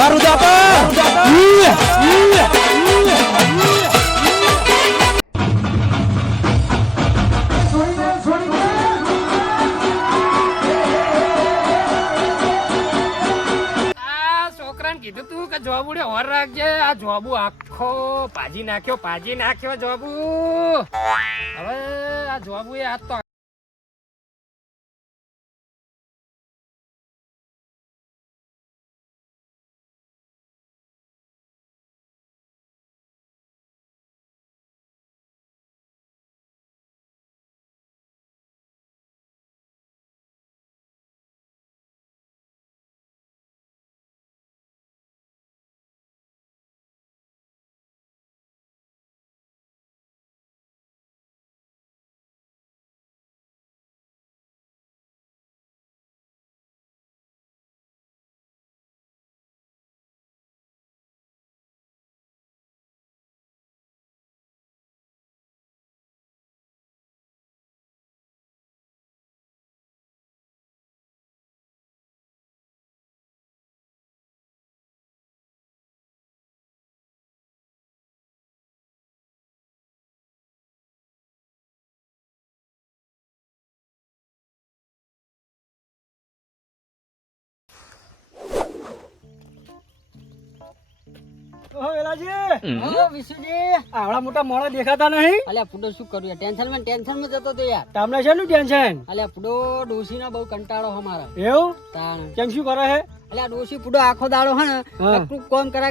મારું કીધું તું કે જોબુડે હોર રાખજે. આ જોબુ આખો ભાજી નાખ્યો જોબુ. હવે આ જોબુ એ હાથ તો આવડા મોટા મોડા દેખાતા નહીં. અલ્યા પુડો શું કરું ટેન્શન માં જતો તો યાર. તમને શેનું ટેન્શન? અલ્યા પુડો ડોસી ના બહુ કંટાળો અમારા. એવું તાણ કેમ શું કરે હે? અલ્યા ડોસી પુડો આખો દાડો હે ને આટલું કોમ કરે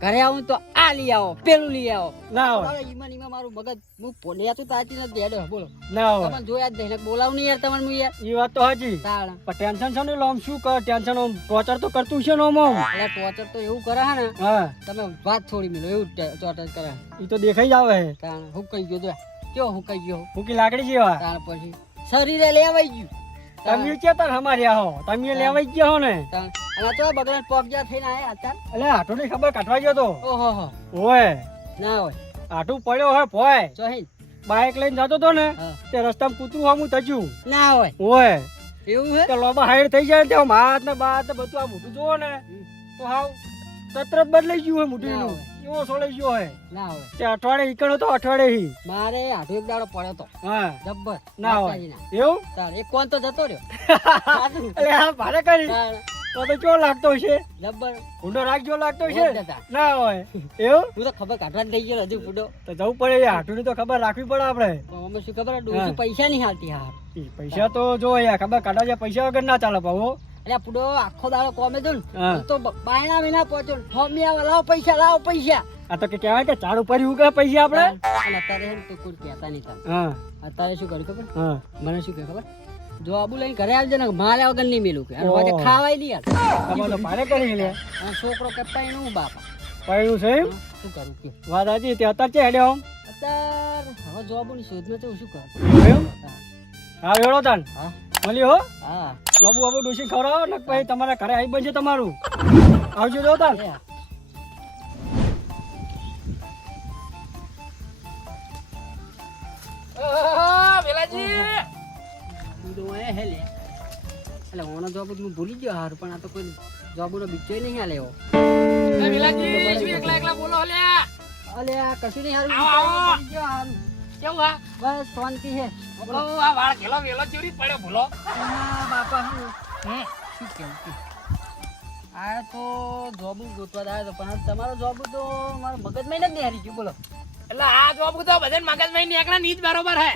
ઘરે આવું તો આ લઈ આવો પેલું લઈ આવો. ના હોય ઈમાં મારું મગજ હું પોલિયા તો તાચી નથી દેડો. બોલો ના હોય તમને જોયા જ નહીં બોલાવ નહીં યાર તમને હું યાર. એ વાત તો હાજી. તાણ પણ ટેન્શન છે ને આમ શું કર ટેન્શન આમ ટોર્ચર તો કરતું છે ને આમ. અલ્યા ટોર્ચર તો એવું કરે હે ને હા તમે વાત છોડી મેલો એવું ટોર્ચર કરે. એ તો દેખાઈ જ આવે હે. તાણ હુકાઈ ગયો તો કેવો હુકાઈ ગયો. ફૂકી લાકડી જેવા. તાણ પછી શરીરે લેવાઈ ગયું. તમે ચેતર અમારી આહો તમે લેવાઈ ગયા હો ને. તાણ અને તો બગડા પગ જા થઈને આયા હતા. એટલે આટો ની ખબર કાઢવા ગયો તો. ઓહો હો ઓય ના હોય આટું પડ્યો હે ભોય. સોહિન બાઇક લઈને જતો તો ને હા. તે રસ્તામાં કૂતરું હમું થયું. ના હોય ઓય એવું હે. કે લોબા હાઈડ થઈ જાય તે હાથ ને બાત ને બધું આ મોટું જોવો ને તો હાવ તરત બદલાઈ ગયું હે મોટું ના એનું. હોય. એવો સોળાઈ ગયો હે. ના હોય તે અઠવાડિયે ઈકણ હતો અઠવાડિયે મારે આઠો એક દાડો પડ્યો તો હા જબ્બર ના હોય માતાજીના. એવું તાર એક કોણ તો જતો રહ્યો. સાચું. એટલે આ ભારે કરી તાર તો કેવો લાગતો છે? જબ્બર ઊંડો રાખજો લાગતો ઓર છે જતા. ના હોય એવું તું તો ખબર કાઢવા જ થઈ ગયો હજુ ફૂટો. તો જવું પડે હાટું ની તો ખબર રાખવી પડે આપડે. તો અમે શું ખબર ડોસી પૈસા નહીં હાલતી હાર. પૈસા તો જો યાર ખબર કાઢવા જાય પૈસા વગર ના ચાલે પાવો. એટલે પૂડો આખો દાડો કોમે જો ને હા. તો બાયણા વિના પહોંચ્યો ને ફોમી આવે લાવ પૈસા. આ તો કે કહેવાય કે ચાર ઉપર ઉગે પૈસા આપડે. અને અત્યારે હે ને તો કોઈ કહેતા નહીં તમે. હા અત્યારે શું કર્યું ખબર હા મને શું કહે ખબર જો આબુ લઈને ઘરે આવજે ને મારે વગર નહીં મેલું કે અને ઓહ. હોજે ખાવાય નહીં યાર. તમારે તો ભારે કરી લે અને છોકરો કે પૈણું બાપા પડ્યું છે એમ? હા, શું કરું કે વાત સાચી તે અત્યારે છે હેડ્યો આમ અત્યારે હવે જોબની શોધમાં તો શું કરું. એમ? હા વેળો તાન હા મળી હો હા જોબુ બાબુ ડોસી ખવડાવો ને પછી તમારા ઘરે આવી બનશે તમારું. આવજો જો તાન. એ. વેલાજી બીજું એ હે લે એટલે ઓનો જોબ હું ભૂલી ગયો હારું પણ આ તો કોઈ જોબનો બીજો નહીં હાલે એવો. વેલાજી શું એકલા બોલો લ્યા. અલે આ કશું નહીં હારું આવો, આવો. ભૂલી ગયો હારું. કેવું હા બસ શાંતિ હે. બોલો આ વાળ ઘેલો વેલો ચીવડી પડ્યો ભૂલો. આ બાપા હું હમ શું કેવું કે આ તો જોબ ગોતવા જાય તો પણ તમારો જોબ તો મારા મગજમાં નથી હારી ગયું બોલો. એટલે આ જોબ તો બધાને મગજમાં નીકળા ની જ બરોબર હે.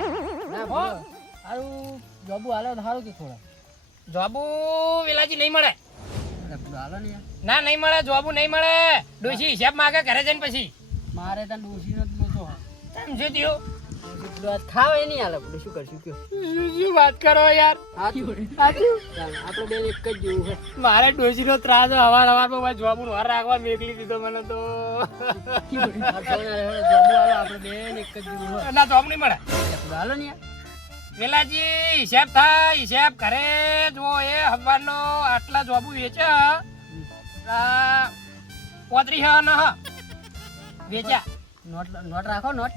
ના બોલો હારું જોબ હાલે તો સારું કે થોડા જોબુ વેલાજી નહીં મળે. અરે પેલું હાલો ને યાર ના નહીં મળે જોબુ નહીં મળે. ડોશી હિસાબ માંગે ઘરે જઈને પછી મારે ત્યાં ડોસીનો જ મોટો કેમ છે ત્યો? પેલું આજ ખાવાય નહીં હાલે પેલું શું કરશું કયો. શું વાત કરો યાર. આપણે બે એક જ જેવું છે. મારે ડોશી નો ત્રાસ હવાર જોબુ વાર રાખવા મેકલી દીધો મને તો. આપણે બે એક જ જેવું હોય. ના જોબ નહીં મળે. પેલું હાલો ને યાર વેલાજી હિસાબ થાય હિસાબ કરે જો એ હવાનો આટલા જોબુ વેચે 35 ન હ વેચ્યા. નોટ રાખો નોટ.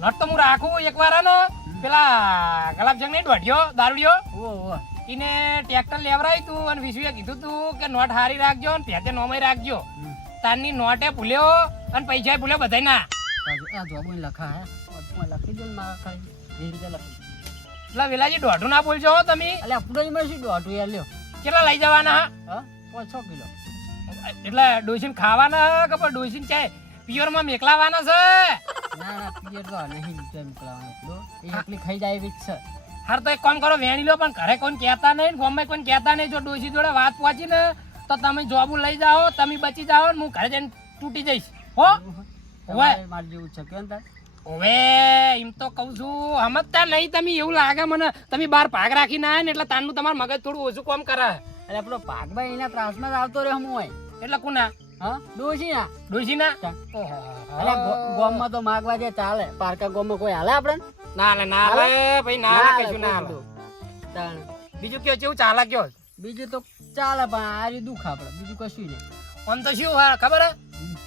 નટ તો હું રાખું એક વાર ને પેલા ગુલાબજંગ ને દોઢિયો દારૂડિયો ઓ એને ટ્રેક્ટર લેવરાયું તું અને વિશુએ કીધું તું કે નોટ હારી રાખજો ને ભેતે નોમે રાખજો. તારની નોટે ભૂલ્યો અને પૈસા ભૂલ્યો બધાય ના. આ જોબુ લખા હે લખી દે ને મારા ખાલી એ રીતે લખી. એટલે વેલાજી દોઢું ના બોલજો હો તમે. એટલે આપણે એમાં શું દોઢું યાર લ્યો. કેટલા લઈ જવાના? હા 6 કિલો. એટલે ડોસીને ખાવાના કે પણ ડોસીને ચાય પિયરમાં મેકલાવાના છે? ના પિયર તો નહીં નીચે મોકલાવાનો એ એકલી ખાઈ જાય એવી જ છે. હાર તો એક કામ કરો વેણી લો પણ ઘરે કોઈ કહેતા નહીં ને ગામમાં કોઈ કહેતા નહીં. જો ડોસી જોડે વાત પહોંચી ને તો તમે જોબુ લઈ જાઓ, તમે બચી જાઓ ને હું ઘરે જઈને તૂટી જઈશ હો. ઓવે માર જેવું છે કેમ તાર? ઓવે એમ તો કહું છું સમજતા નહીં તમે. એવું લાગે મને તમે બાર ભાગ રાખીને આયા ને એટલે તારનું તમારું મગજ થોડું ઓછું કામ કરે. એટલે આપણો ભાગભાઈ એના ત્રાસમાં જ આવતો રહે હું હોય. એટલે કોના? હા ડોશી ના. ડોસી ના? અરે ગોમમાં તો માગવા જે ચાલે. પારકા ગોમમાં કોઈ હાલે આપણે? ના લે ના લે ભાઈ ના લે કશું ના લે. તાણ બીજું કયો કેવું ચાલે કયો? બીજું તો ચાલે પણ આ રહ્યું દુઃખ આપણે બીજું કશું નહીં. આમ તો શું ખબર હે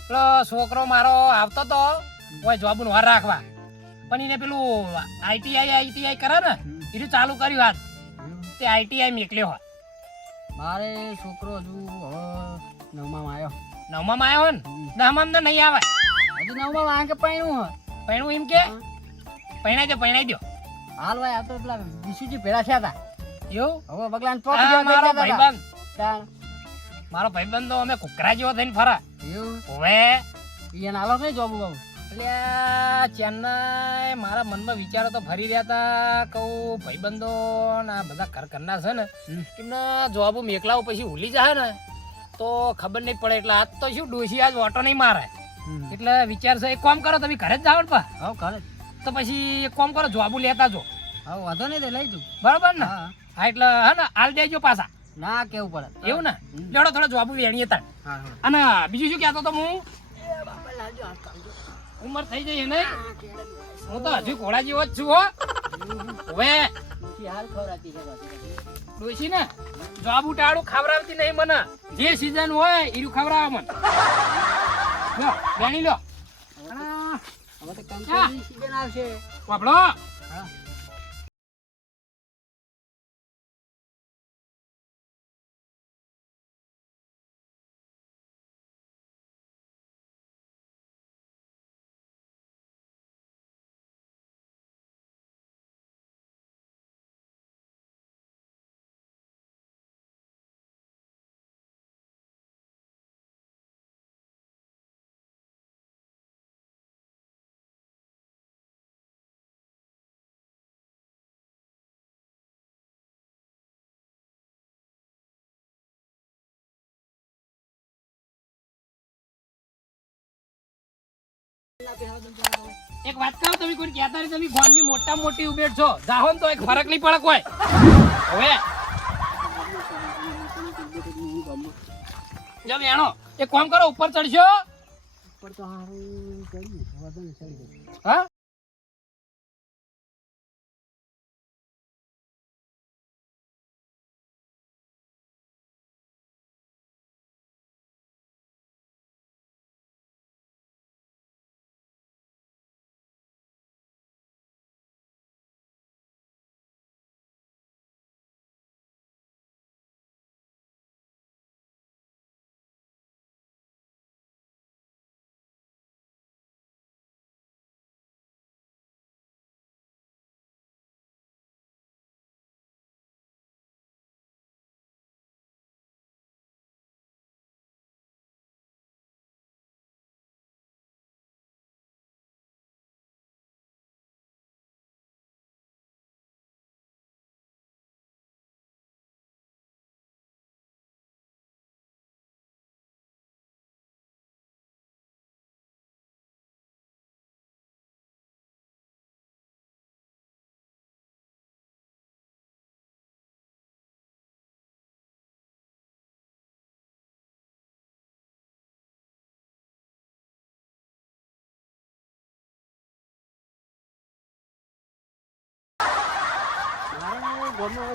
પેલો છોકરો મારો આવતો તો કોઈ જોબ નું વાર રાખવા પણ એને પેલું આઈટીઆઈ કરે ને એ ચાલુ કર્યું હાથ તે આઈટીઆઈ મેકલ્યો હોય. મારે છોકરો હજુ હવે 9માં આવ્યો. 9માં આવ્યો ને 10માં તો નહીં આવે. હજુ 9માં વાંકે કે પૈણું હોય. પૈણું એમ કે પૈણાઈ દો. હાલ ભાઈ આ તો પેલા વિશુજી ભેળા થયા હતા એવું હવે બગલાને ચોક હા, મારો ભાઈબંધ તાણ મારો ભાઈબંધ તો અમે કુકરા જેવો થઈને ફરા. એવું હવે એને હાલો નહીં જોબુ બાબુ. એટલે ચેન્નાઈ મારા મનમાં વિચારો તો ફરી રહ્યા હતા. કહું ભાઈબંધો ના બધા ઘરના છે ને એમને જોબ મેકલાઓ પછી ભૂલી જાય ને તો ખબર નહીં પડે. એટલે આજ તો શું ડોસી આજ ઓટો નહીં મારે એટલે વિચાર છે એક કામ કરો તમે ઘરે જ જાઓ ને પા હા કરે તો પછી એક કામ કરો જોબુ લેતા જો. હા વાંધો નહીં તે લઈ જઉં. બરોબર ને? હા હા એટલે હે ને હાલ દેજો પાછા. ના કેવું પડે એવું ને લેડો થોડો જોબુ વેણીએ તાણ. હા અને બીજું શું કહેતો તો હું બાપા લાવજો હાથ કાઢજો. ઉંમર થઈ જાય નહીં હું તો હજુ ઘોડા જેવો જ છું હો. હવે હાલ ખવડાતી છે બાકી. ડોશી ને જોબુ ટાળું ખવડાવતી નહીં મને. જે સીઝન હોય એનું ખવડાવે મને. લો વેણી લો. હવે તો કંકોત્રી સીઝન આવશે. વાપડો હા એક વાત કહો તમે કોઈ કહેતા નહીં તમે ગામની મોટા મોટી ઉભેટ છો જાહો ને તો એક ફરક નહીં પડે કોઈ. હવે જમ એનો એક કામ કરો ઉપર ચડશો ઉપર તો હારું ચડ્યું વાંધો નહીં ચડી જાય. હા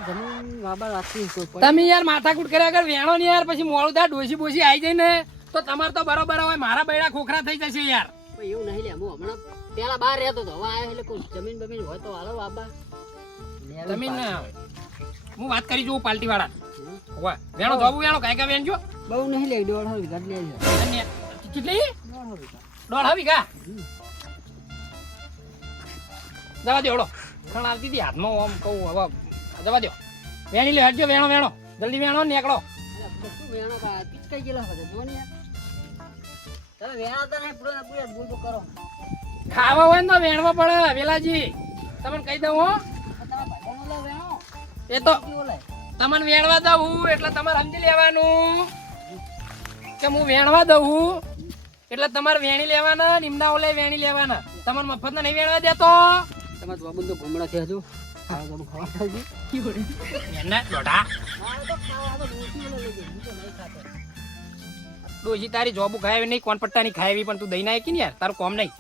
જમીન વાબા રાખવી કોઈ પડે. તમે યાર માથાકૂટ કર્યા આગળ વેણો ને યાર પછી મોડું થાય ડોસી બોસી આવી જાય ને તો તમારે તો બરોબર હોય. મારા બૈડા ખોખરા થઈ જશે યાર. પણ એવું નહીં લે હું હમણાં પેલા બહાર રહેતો હતો હવે આવ્યો એટલે કોઈ જમીન બમીન હોય તો હાલો વાબા જમીન ને હું વાત કરી જોઉં પાર્ટી વાળા વાહ વેણો જોબુ વેણો કાંઈ કાંઈ વેણજો બહુ નહીં લે 1.5 વીઘા જ લે છે અને કેટલી 1.5 વીઘા 1.5 વીઘા જવા દો એવડો ખણ આવતી હતી હાથમાં આમ કહું હવે જવા દો વેણી લે હટજો વેણો વેણો જલ્દી વેણો ને નીકળો શું વેણા કા પિચકાઈ ગયેલા હતા જો ને તમે વેણા તો નહીં પૂરો પૂરો બોલ તો કરો ખાવા હોય ને તો વેણવા પડે વેલાજી તમને કહી દઉં હો તમે ભાઈનો લે વેણો એ તો બોલે તમને વેણવા દઉં એટલે તમારે સમજી લેવાનું કે હું વેણવા દઉં એટલે તમારે વેણી લેવાના નિમના ઓલે વેણી લેવાના તમારે મફત નહીં વેણવા દેતો તમે તો બંધો ઘુમડા છે હજુ ખાવા તો ખાવા થાય છે એના દોઢા ના તો ખાવા તો રોટી ઓલે લેજે હું તો નહીં ખાતો ડોશી તારી જોબુ ખાય નહીં કોણ પટ્ટા ની ખાય પણ તું દઈ ના કે ને યાર તારું કોમ નહીં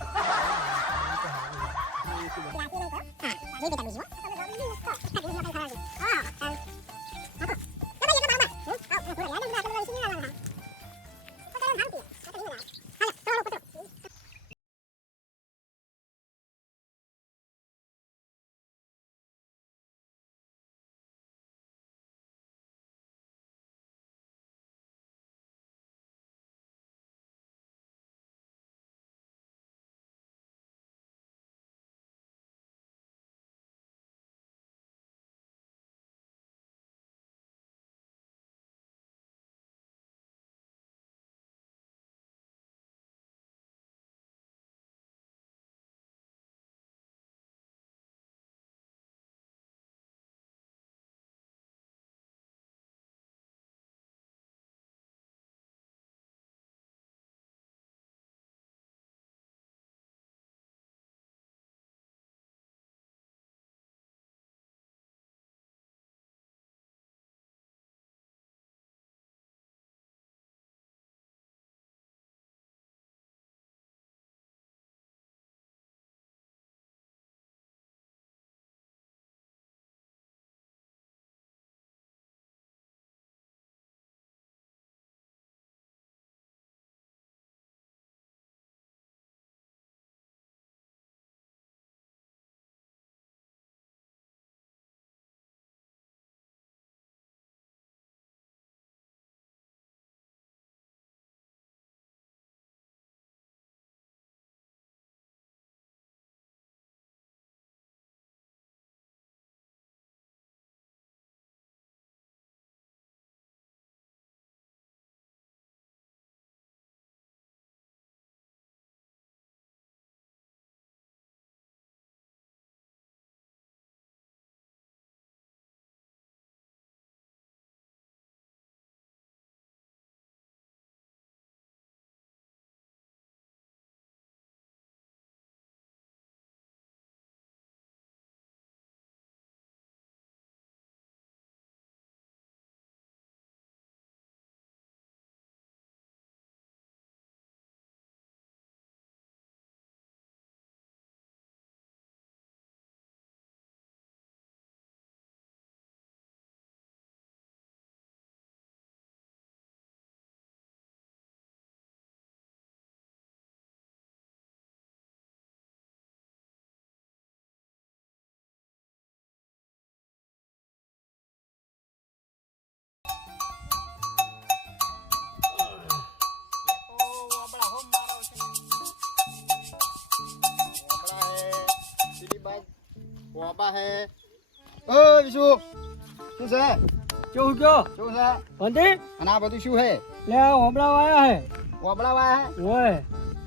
ઓબા હે ઓ વિશુ શું છે કેવું કયો શું છે બંધી અને આ બધું શું હે લે હોમડા વાયા હે ઓબળા વાય હે ઓય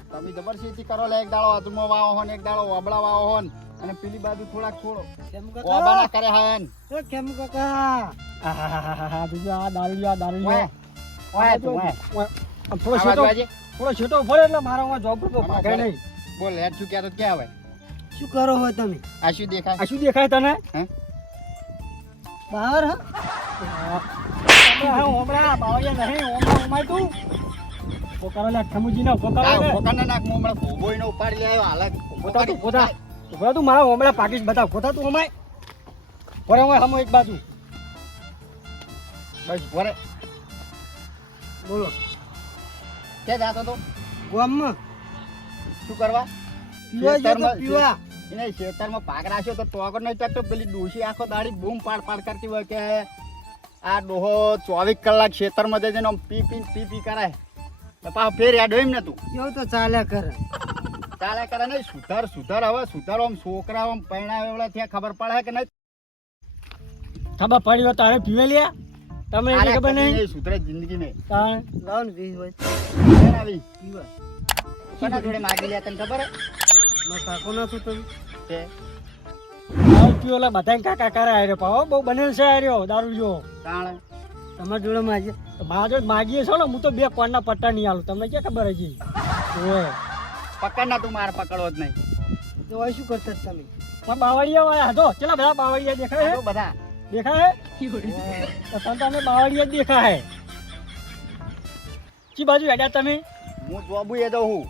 તમે જબરજસ્તી કરો લે એક દાડો અધમો વાવો હોન એક દાડો ઓબળા વાવો હોન અને પેલી બાજુ થોડાક છોડો કેમ ઓબા ના કરે હે એ કેમ કાકા આહાહાહા બીજો આ દારૂ ઓય ઓય તું ઓય થોડો આવાજ છેટો વાજે થોડો છેટો ભરે એટલે મારા જોબ પર ભાગે નહીં બોલ હેડ શું કહેતો ક્યાં આવે શું કરો હો તમે આ શું દેખાય આ શું દેખાય તને બહાર હા હોમડા બાવળિયા નહીં હોમડા હોમાય તું પોકારો લે ઠમુજી ના પોકારો લે પોકાને નાક મો હમણાં ભોબોઈ નો ઉપાડી લે આવ્યો હાલત પોતા તું મારા હોમડા પાકીશ બતાવ પોતા તું હોમાય ભરે હોય હમો એક બાજુ બસ ભરે બોલો ક્યાં જાતો તો ગામમાં શું કરવા પીવા જતો પીવા એને ખેતરમાં પાક રાખ્યો તો ટોગર નહીં ટકતો પેલી ડોશી આખો દાડી બૂમ પાડ કરતી હોય કે આ ડોહો 24 કલાક ખેતરમાં જઈને આમ પી કરાય તો પાછો ફેર યાદ હોય ને તું કેવું તો ચાલ્યા કરે ચાલે કરે નહીં સુધાર હવે સુધારો આમ છોકરા આમ પરણાવે એવડા ત્યાં ખબર પડે કે નહીં ખબર પડી હોય તારે પીવે લ્યા તમને એટલી ખબર નહીં સુધરે જિંદગી ને તાણ લાવ ને 20 હોય આવી પીવા કોના જોડે માગી લ્યા તને ખબર હે મારા કાકો ના છો તમે કે દારૂ પીઓલા બધાય કાકા કરે આર્યો પાહો બહુ બનેલ છે આર્યો દારૂ જો તાણે તમારા જોડે માજે મારા જોડે માગીએ છો ને હું તો 2 કોણના પટ્ટા નહીં આલું તમને ક્યાં ખબર હજી ઓય પકડ ના તું માર પકડવો જ નહીં તો હવે શું કરતા હતા તમે માં બાવળિયા વાળા હતો કેટલા બધા બાવળિયા દેખાય તો બધા દેખાય તો સંતાને બાવળિયા જ દેખાય કી બાજુ હેડ્યા તમે હું જોબુ એ દઉં હું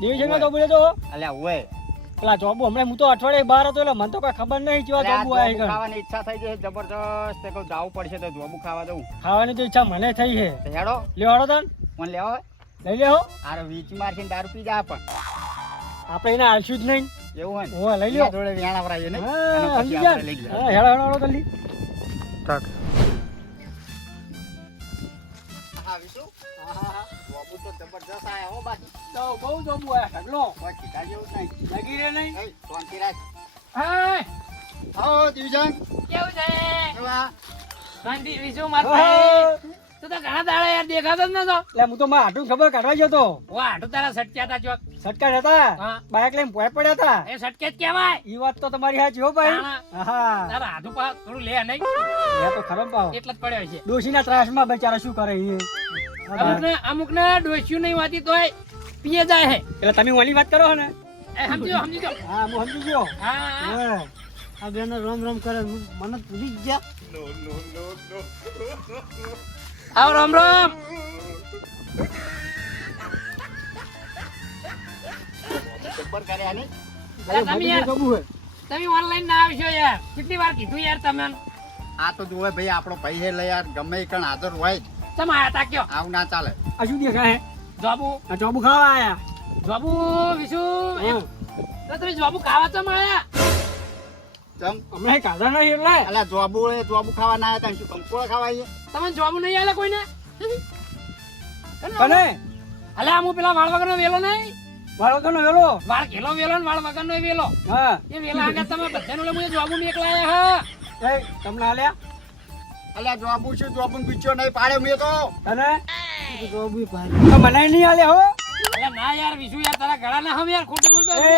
દેવીશંકર જોબુ લેજો અલ્યા ઓય પેલા જોબુ હમણાં હું તો અઠવાડિયે બહાર હતો એટલે મને તો કઈ ખબર નહીં કેવા જોબુ આવી ગયો ખાવાની ઈચ્છા થઈ છે જબરજસ્ત તે કહું જાવું પડશે તો જોબુ ખાવા દઉં ખાવાની તો ઈચ્છા મને થઈ છે તો હેડો લ્યો હળો તન મને લેવા હોય લઈ લેહો આરે વીચી મારખીને દારૂ પી જા પણ આપણે એને આલશું જ નહીં એવું હોય ને ઓય લઈ લ્યો જોડે વેણા વરાઈએ ને હા સમજી ગયા હા હેડો હેડો જલ્દી હા વિશુ જોબુ તો જબરજસ્ત આયા હો બાકી તો બહુ જોબુ આયા ઢગલો કોઈ કીધા જેવું જ નહીં લગી રે નહીં એ શાંતિ રાખ હા આવો દિવજન કેવું છે કેવા શાંતિ વિશુ માર ભાઈ તું તો ઘણા દાડા યાર દેખાતો જ નતો એટલે હું તો માં આટું ખબર કાઢવા ગયો તો વાહ આટું તારા સટક્યા તા ચોક સટકા હતા હા. બાઇક લઈને પોય પડ્યા હતા એ સટકે જ કહેવાય ઈ વાત તો તમારી સાચી હો ભાઈ હા. હા તારા હાથું પા થોડું લે નહીં એ તો ખરો પાવ એટલે જ પડ્યો છે ડોશીના ત્રાસમાં બચારા શું કરે ઈ અમુક ને ડોસ્યું નહીં વાતી તોય પીએ જાય હે એટલે તમે ઓલી વાત કરો ને એ સમજી જો હા હું સમજી ગયો હા હા. આ બેનો રોમ રોમ કરે મને જ ભૂલી જ ગયા આવ રામ રામ જબર કર્યા ને અરે તમે યાર જોબુ હે તમે ઓનલાઈન ના આવશો યાર કેટલી વાર કીધું યાર તમે આ તો જોવે ભાઈ આપણો ભાઈ હે લે યાર ગમે ઈ કણ હાજર હોય જ. તમે આયા તા કયો આવું ના ચાલે આ શું દેખાય હે જોબુ આ જોબુ ખાવા આયા જોબુ વિશુ હા. તો તમે જોબુ ખાવા તો મળ્યા ચમ હમણાં કાઢા નહીં એટલે અલા જોબુ ખાવા ના હતા શું કંકોળા ખાવા આવીએ તમે જોબુ નહીં આલે કોઈને કને અલે હું પેલા વાળ વગરનો વેલો નહીં મારો તો વેલો વાળ ઘેલો વેલો ને વાળ વગરનો વેલો હા એ વેલા આગળ તમે બધાનો લે મને જોબુ મેકલાયા હા એ તમને આલ્યા અલા જોબુ શું જોબુ પીછો નહીં પાડે મેં તો તને જોબુ ભાઈ તો મને નહીં આલ્યા હો અરે ના યાર વિશુ યાર તારા ગળા ના હમ યાર ખોટું બોલતો એ.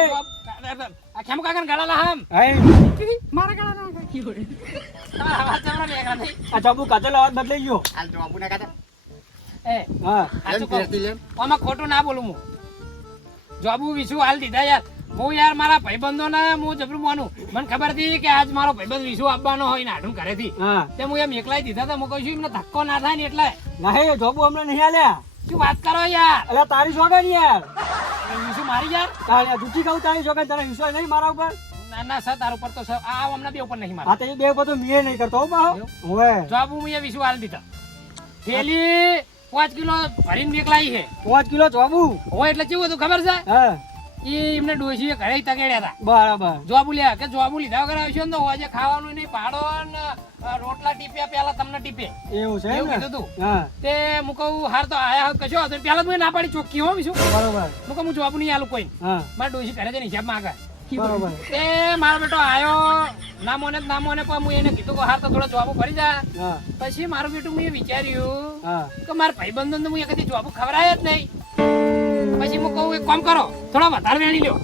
આ ખેમ કાકા ગળા ના હમ હે મારા ગળા ના તમારા વાત જમરા મેકલા નહીં આ જોબુ કાચેલો અવાજ બદલાઈ ગયો હાલ જોબુ ના કાઢે એ હા સાચું એમ કહું. ફેરતી લેમ આમાં ખોટું ના બોલું હું જોબુ વિશુ હાલ દીધા યાર હું યાર મારા ભાઈબંધો ના હું જબરું માનું મને ખબર હતી કે આજ મારો ભાઈબંધ વિશુ આપવાનો હોય ને આઢું ઘરેથી હા તે હું એમ એકલાઈ દીધા હતા હું કહું છું એમને ધક્કો ના થાય ને એટલે નહીં જોબુ હમણાં નહીં આલ્યા શું વાત કરો યાર અલ્યા તારી સોગન યાર વિશુ મારી યાર તારી જુઠ્ઠી કહું તારી સોગન તને વિશ્વાસ નહીં મારા ઉપર ના ના સર તાર ઉપર તો સર આ હમણાં બે ઉપર નહીં મારા હા તો એ બે બધું મીએ નહીં કરતો હો બાહો ઓવે જોબુ હું એ વિશુ હાલ દીધા થેલી 5 કિલો ભરીને મેકલાઈ છે 5 કિલો જોબુ હોય એટલે કેવું હતું ખબર છે હા એ એમને ડોશીએ ઘરે તગેડ્યા હતા બરાબર જોબુ લ્યા કે જોબુ લીધા વગર આવશો ને તો હોજે ખાવાનું નહીં પાડો ને રોટલા ટીપ્યા પેલા તમને ટીપે એવું છે એવું ને કીધું તું હા તે હું કહું હાર તો આયા કશો હતો પેલા તો મેં ના પાડી ચોખ્ખી હો વિશું બરોબર હું કહું હું જોબુ નહીં આલું કોઈ હા મારા ડોશી ઘરે જઈને હિસાબ માંગે બરોબર તે મારો બેટો આયો ના મોને પણ હું એને કીધું કે હાર તો થોડો જોબુ ભરી જા હા પછી મારું બેટું મેં વિચાર્યું હા કે મારા ભાઈબંધો હું એ કદી જોબુ ખવડાય જ નહીં પછી હું કહું એક કામ કરો થોડા વધારે વેણી લ્યો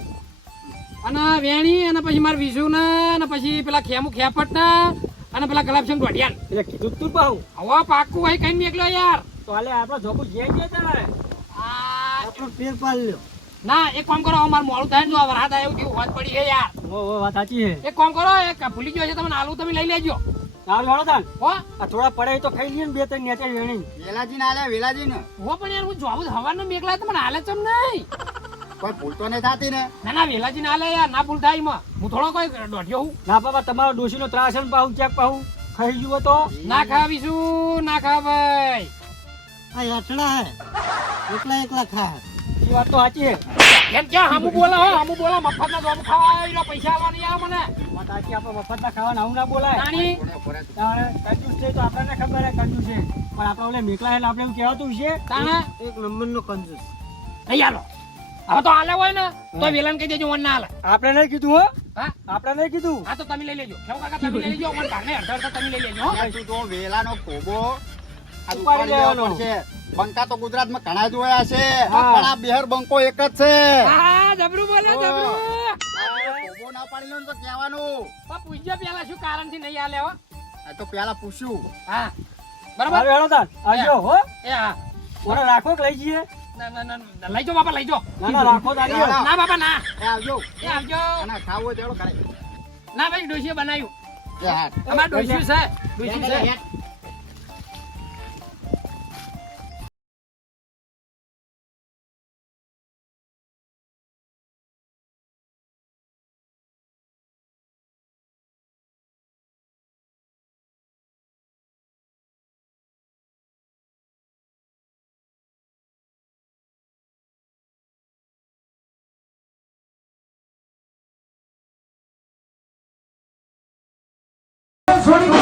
અને વેણી અને પછી મારા વિશુ ને અને પછી પેલા ખેમુ ખેપટ ને અને પેલા ગલાબસિંહ ગોઢિયાન એટલે કીધું તું પાહુ હવે પાક્કું હોય કઈ મેકલો યાર તો આલે આપણો જોબુ જે તારે આપણો ફેર પાડ લ્યો ના એક કામ કરો હવે મારું મોડું થાય ને જો આ વરસાદ આવ્યો કેવું વાત પડી છે યાર ઓ વાત સાચી છે એક કામ કરો એક ભૂલી ગયો છે તમને આલુ તમે લઈ લેજો સારું હાલો તાન હો આ થોડા પડે તો ખાઈ લઈએ ને બે ત્રણ નેચે વેણી વેલાજી ના લે વેલાજી ને હો પણ યાર હું જોબ હવાનો મેકલા તમને હાલે ચમ નહીં કોઈ ભૂલ તો નહીં થતી ને ના ના વેલાજી ના લે યાર ના ભૂલ થાય એમાં હું થોડો કોઈ દોઢ્યો હું ના બાબા તમારો ડોશીનો ત્રાસ છે ને પાહુ ચેક પાહુ ખાઈ ગયો તો ના ખાવીશું ના ખા ભાઈ આ યાત્રા હે એકલા એકલા ખા એ વાત તો સાચી છે એમ ક્યાં હામું બોલે હો હામું બોલે મફતના જોબ ખાવા આવ્યો પૈસા આવવા નહીં આવે મને વાત સાચી, આપણે મફતના ખાવાના આવું ના બોલાય. તાણી તાણે કંજૂસ છે તો આપણને ખબર હે કંજૂસ છે, પણ આપણે ઓલે મેકલા એટલે આપણે એવું કહેવાતું છે. તાણે એક નંબરનો કંજૂસ. નહીં આલો હવે તો આલે હોય ને તો વેલણ કહી દેજો મને ના આલે આપણે નહીં કીધું હો, હા આપણે નહીં કીધું. હા તો તમે લઈ લેજો કેવું કાકા તમે લઈ લેજો મને ઘરને અડધા તમે લઈ લેજો હો. યાર, તું તો વેલાનો કોબો આ ઉપાડી ઉપાડી લેવો લેવાનો. પડશે. બંકા તો ગુજરાતમાં ઘણા જોયા છે, હા. પણ આ બિહાર બંકો એક જ છે. હા જબરું બોલે જબરું આ કોબો ના પાડી લો ને તો કહેવાનું. પણ પૂછજો પેલા શું કારણથી નહીં આલે હો આ તો પેલા પૂછ્યું. હા બરાબર બરાબર હેડો તાન આવજો હો. એ હા ઓરે રાખો કે લઈ જઈએ. લઈ જાઓ બાપા લઈ જાઓ ના ના રાખો તારી. ના, ના બાપા ના એ આવજો. એ આવજો અને ખાવું હોય તો એવડો કરે. ના ભાઈ ડોશીએ બનાવ્યું એ હા. અમાર ડોશી છે ડોશી છે હેડ. છોડી